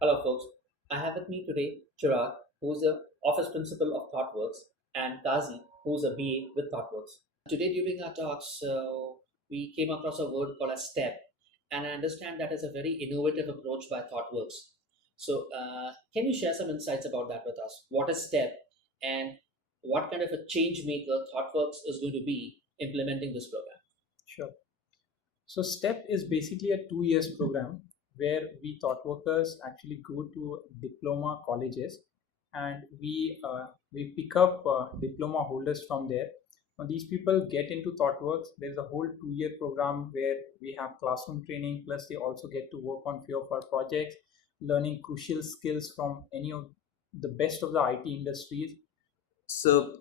Hello, folks. I have with me today Chirag, who's the office principal of ThoughtWorks, and Kazi, who's a BA with ThoughtWorks. Today, during our talks, we came across a word called a STEP, and I understand that is a very innovative approach by ThoughtWorks. So, can you share some insights about that with us? What is STEP, and what kind of a change maker ThoughtWorks is going to be implementing this program? Sure. So STEP is basically a 2 years program where we thought workers actually go to diploma colleges and we pick up diploma holders from there. Now these people get into ThoughtWorks. There's a whole 2 year program where we have classroom training, plus they also get to work on few of our projects, learning crucial skills from any of the best of the IT industries. So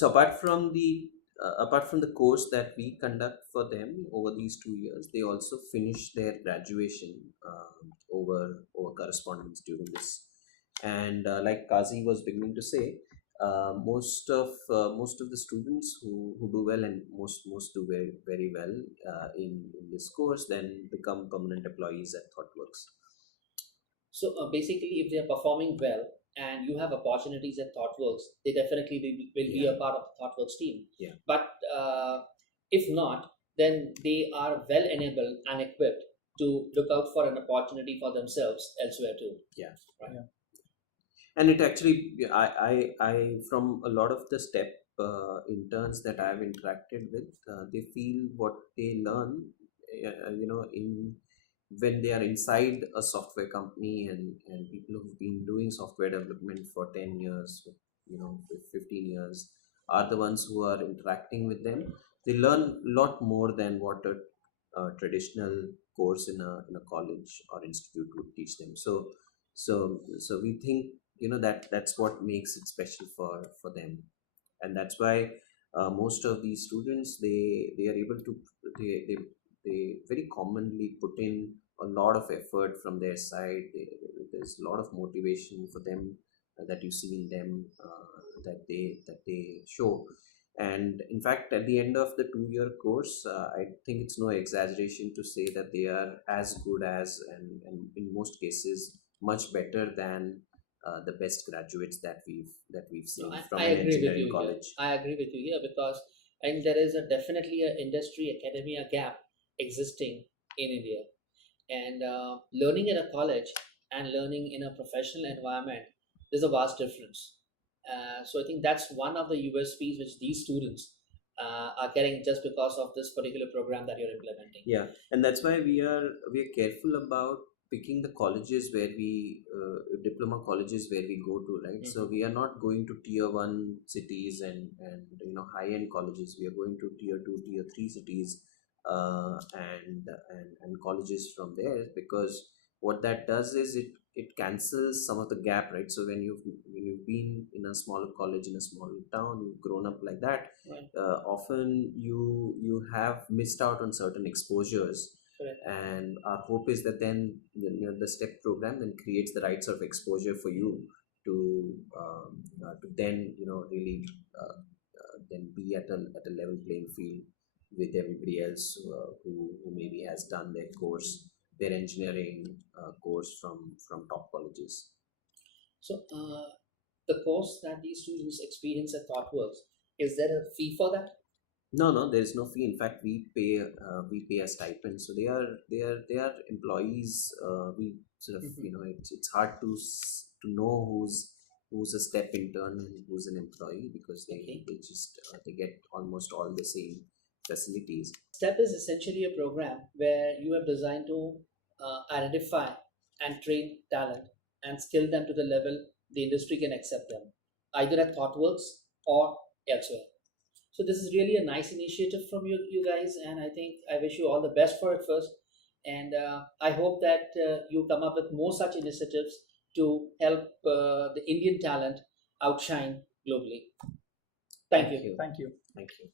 apart from the course that we conduct for them over these 2 years, they also finish their graduation over correspondence during this. And like Kazi was beginning to say, most of the students who do well, and most do very well in this course, then become permanent employees at ThoughtWorks. So basically, if they are performing well and you have opportunities at ThoughtWorks, they definitely will be a part of the ThoughtWorks team. Yeah. But if not, then they are well enabled and equipped to look out for an opportunity for themselves elsewhere too. Yeah. Right. Yeah. And it actually, I from a lot of the STEP interns that I've interacted with, they feel what they learn, in when they are inside a software company, and people who've been doing software development for 10 years, 15 years, are the ones who are interacting with them. They learn a lot more than what a traditional course in a college or institute would teach them. So we think, that's what makes it special for them. And that's why most of these students, they are able to, they very commonly put in a lot of effort from their side. There's a lot of motivation for them that you see in them, that they show. And in fact, at the end of the 2 year course, I think it's no exaggeration to say that they are as good as, and in most cases much better than the best graduates that we've No, seen I, from I an agree with engineering you here. college. I agree with you here because and there is definitely an industry academia gap existing in India. And learning at a college and learning in a professional environment, there's a vast difference. So I think that's one of the USPs which these students are getting just because of this particular program that you're implementing. Yeah, and that's why we are careful about picking the colleges where we diploma colleges where we go to, right? So we are not going to tier 1 cities and high end colleges. We are going to tier 2, tier 3 cities, and colleges from there, because what that does is it cancels some of the gap, right? So when you've been in a smaller college in a small town, you've grown up like that, Right. often you have missed out on certain exposures. Correct. And our hope is that then the STEP program then creates the right sort of exposure for you to then really then be at a level playing field with everybody else who maybe has done their engineering course from top colleges. So the course that these students experience at ThoughtWorks, is there a fee for that? No, there is no fee. In fact, we pay a stipend. So they are employees. We sort of, it's hard to know who's a step intern, who's an employee, because Okay. they get almost all the same facilities. STEP is essentially a program where you have designed to identify and train talent and skill them to the level the industry can accept them, either at ThoughtWorks or elsewhere. So this is really a nice initiative from you guys, and I think I wish you all the best for it first. And I hope that you come up with more such initiatives to help the Indian talent outshine globally. Thank you. Thank you. Thank you.